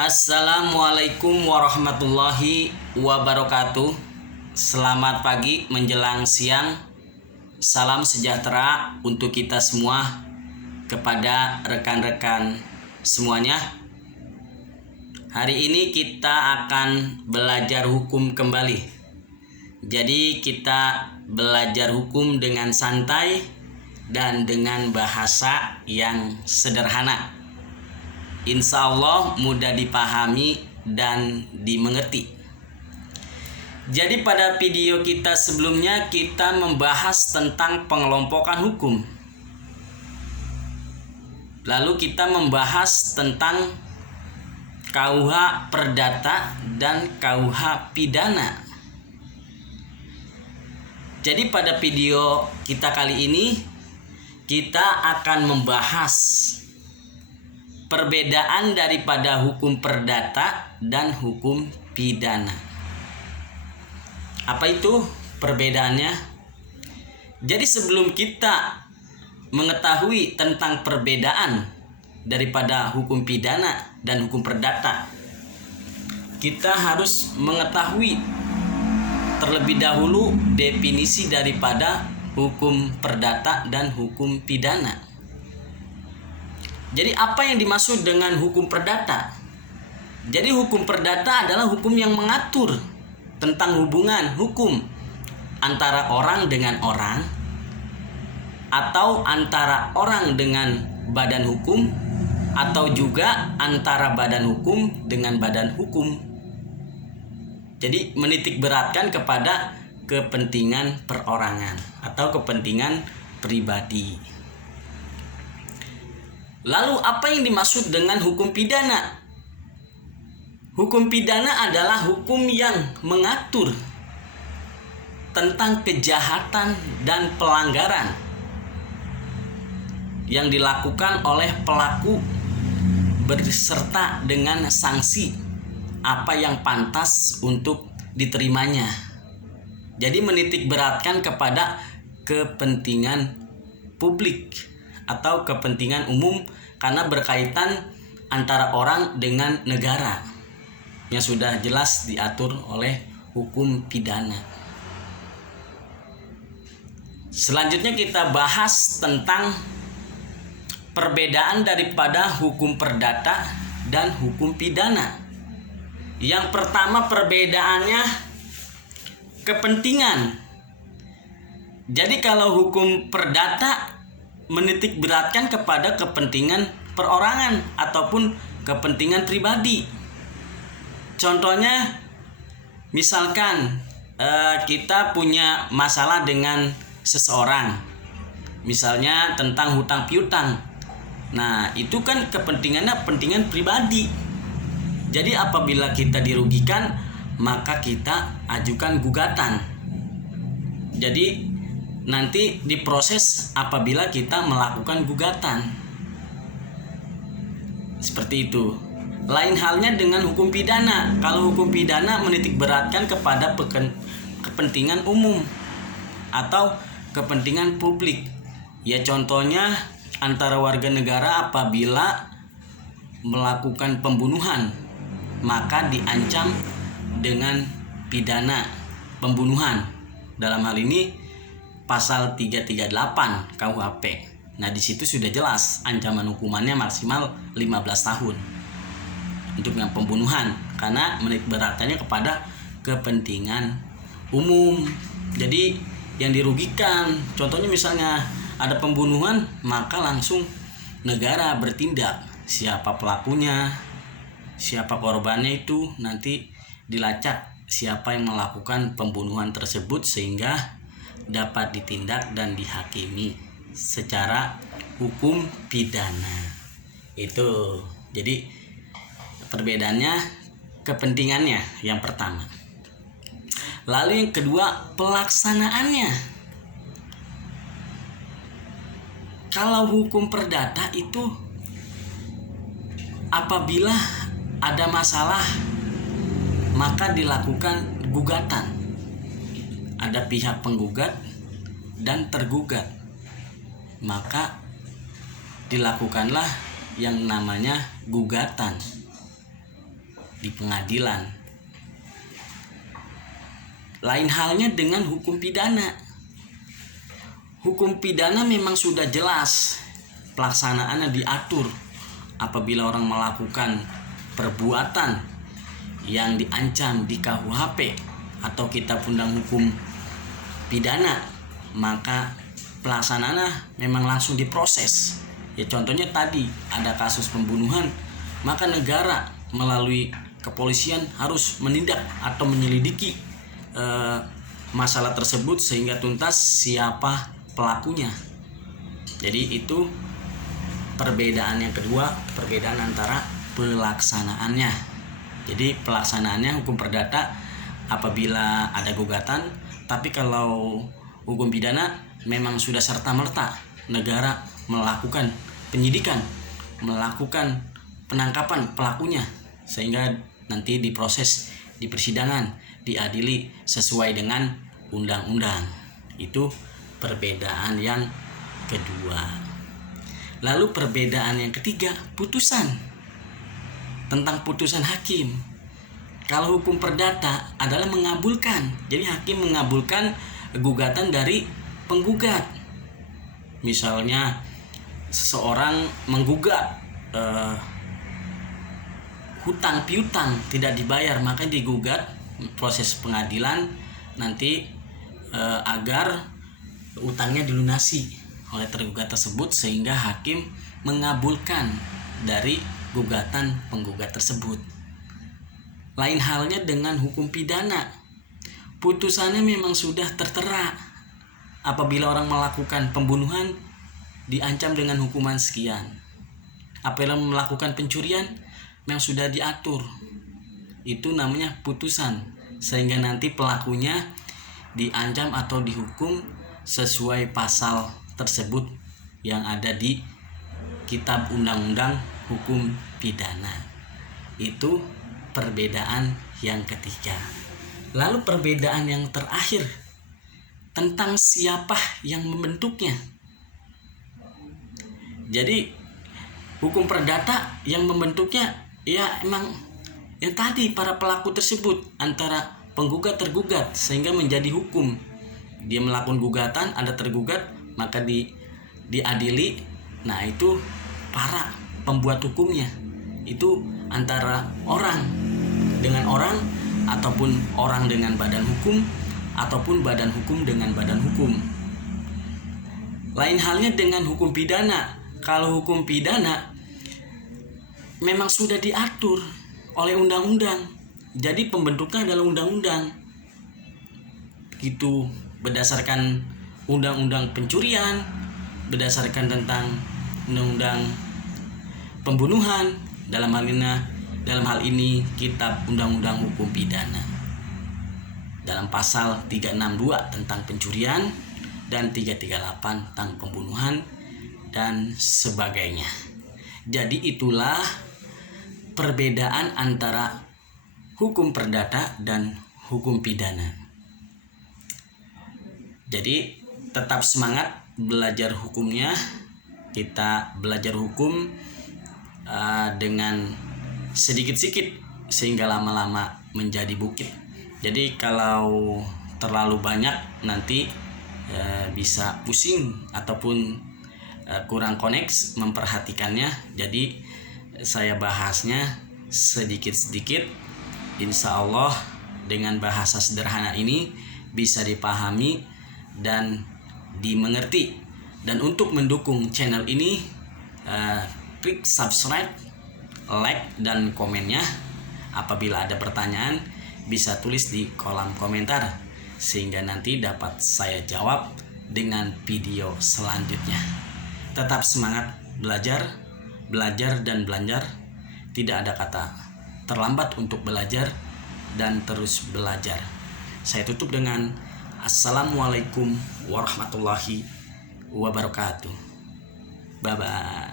Assalamualaikum warahmatullahi wabarakatuh. Selamat pagi menjelang siang. Salam sejahtera untuk kita semua kepada rekan-rekan semuanya. Hari ini kita akan belajar hukum kembali. Jadi kita belajar hukum dengan santai dan dengan bahasa yang sederhana. Insya Allah mudah dipahami dan dimengerti. Jadi pada video kita sebelumnya kita membahas tentang pengelompokan hukum. Lalu kita membahas tentang KUH Perdata dan KUH Pidana. Jadi pada video kita kali ini kita akan membahas perbedaan daripada hukum perdata dan hukum pidana. Apa itu perbedaannya? Jadi sebelum kita mengetahui tentang perbedaan daripada hukum pidana dan hukum perdata, kita harus mengetahui terlebih dahulu definisi daripada hukum perdata dan hukum pidana. Jadi apa yang dimaksud dengan hukum perdata? Jadi hukum perdata adalah hukum yang mengatur tentang hubungan hukum antara orang dengan orang, atau antara orang dengan badan hukum, atau juga antara badan hukum dengan badan hukum. Jadi menitik beratkan kepada kepentingan perorangan atau kepentingan pribadi. Lalu apa yang dimaksud dengan hukum pidana? Hukum pidana adalah hukum yang mengatur tentang kejahatan dan pelanggaran yang dilakukan oleh pelaku berserta dengan sanksi apa yang pantas untuk diterimanya. Jadi menitik beratkan kepada kepentingan publik atau kepentingan umum karena berkaitan antara orang dengan negara yang sudah jelas diatur oleh hukum pidana. Selanjutnya kita bahas tentang perbedaan daripada hukum perdata dan hukum pidana. Yang pertama perbedaannya kepentingan. Jadi kalau hukum perdata menitik beratkan kepada kepentingan perorangan ataupun kepentingan pribadi. Contohnya, misalkan kita punya masalah dengan seseorang, misalnya tentang hutang piutang. Nah, itu kan kepentingannya kepentingan pribadi. Jadi apabila kita dirugikan, maka kita ajukan gugatan. Jadi nanti diproses apabila kita melakukan gugatan. Seperti itu. Lain halnya dengan hukum pidana. Kalau hukum pidana menitik beratkan kepada kepentingan umum atau kepentingan publik. Ya contohnya antara warga negara apabila melakukan pembunuhan, maka diancam dengan pidana pembunuhan. Dalam hal ini pasal 338 KUHP. Nah, di situ sudah jelas ancaman hukumannya maksimal 15 tahun untuk yang pembunuhan karena menitik beratkannya kepada kepentingan umum. Jadi yang dirugikan, contohnya misalnya ada pembunuhan, maka langsung negara bertindak. Siapa pelakunya, siapa korbannya itu nanti dilacak siapa yang melakukan pembunuhan tersebut sehingga dapat ditindak dan dihakimi secara hukum pidana. Itu jadi perbedaannya kepentingannya yang pertama. Lalu yang kedua pelaksanaannya. Kalau hukum perdata itu apabila ada masalah maka dilakukan gugatan. Ada pihak penggugat dan tergugat, maka dilakukanlah yang namanya gugatan. di pengadilan. Lain halnya dengan hukum pidana. Hukum pidana memang sudah jelas pelaksanaannya diatur apabila orang melakukan perbuatan yang diancam di KUHP atau Kitab Undang Hukum Pidana, maka pelaksanaannya memang langsung diproses. Ya contohnya tadi ada kasus pembunuhan, maka negara melalui kepolisian harus menindak atau menyelidiki masalah tersebut sehingga tuntas siapa pelakunya. Jadi itu perbedaan yang kedua, perbedaan antara pelaksanaannya. Jadi pelaksanaannya hukum perdata apabila ada gugatan, tapi kalau hukum pidana memang sudah serta-merta negara melakukan penyidikan, melakukan penangkapan pelakunya sehingga nanti diproses di persidangan, diadili sesuai dengan undang-undang. Itu perbedaan yang kedua. Lalu perbedaan yang ketiga, putusan. Tentang putusan hakim. Kalau hukum perdata adalah mengabulkan. Jadi hakim mengabulkan gugatan dari penggugat. Misalnya seseorang menggugat hutang piutang tidak dibayar, maka digugat proses pengadilan nanti agar utangnya dilunasi oleh tergugat tersebut sehingga hakim mengabulkan dari gugatan penggugat tersebut. Lain halnya dengan hukum pidana. Putusannya memang sudah tertera. Apabila orang melakukan pembunuhan diancam dengan hukuman sekian. Apabila melakukan pencurian memang sudah diatur. Itu namanya putusan, sehingga nanti pelakunya diancam atau dihukum sesuai pasal tersebut yang ada di Kitab Undang-Undang Hukum Pidana. Itu perbedaan yang ketiga. Lalu perbedaan yang terakhir tentang siapa yang membentuknya. Jadi hukum perdata yang membentuknya ya emang yang tadi para pelaku tersebut antara penggugat tergugat sehingga menjadi hukum. Dia melakukan gugatan, ada tergugat, maka diadili. Nah, itu para pembuat hukumnya. Itu antara orang dengan orang ataupun orang dengan badan hukum ataupun badan hukum dengan badan hukum. Lain halnya dengan hukum pidana. Kalau hukum pidana memang sudah diatur oleh undang-undang. Jadi pembentuknya adalah undang-undang. Itu berdasarkan undang-undang pencurian, berdasarkan tentang undang-undang pembunuhan, dalam hal ini Kitab Undang-Undang Hukum Pidana. Dalam pasal 362 tentang pencurian dan 338 tentang pembunuhan dan sebagainya. Jadi itulah perbedaan antara hukum perdata dan hukum pidana. Jadi tetap semangat belajar hukumnya. Kita belajar hukum dengan sedikit-sedikit sehingga lama-lama menjadi bukit. Jadi kalau terlalu banyak nanti bisa pusing ataupun kurang koneks memperhatikannya. Jadi saya bahasnya sedikit-sedikit. Insya Allah dengan bahasa sederhana ini bisa dipahami dan dimengerti. Dan untuk mendukung channel ini klik subscribe, like dan komennya. Apabila ada pertanyaan bisa tulis di kolom komentar sehingga nanti dapat saya jawab dengan video selanjutnya. Tetap semangat belajar dan belajar. Tidak ada kata terlambat untuk belajar dan terus belajar. Saya tutup dengan Assalamualaikum warahmatullahi wabarakatuh. Bye bye.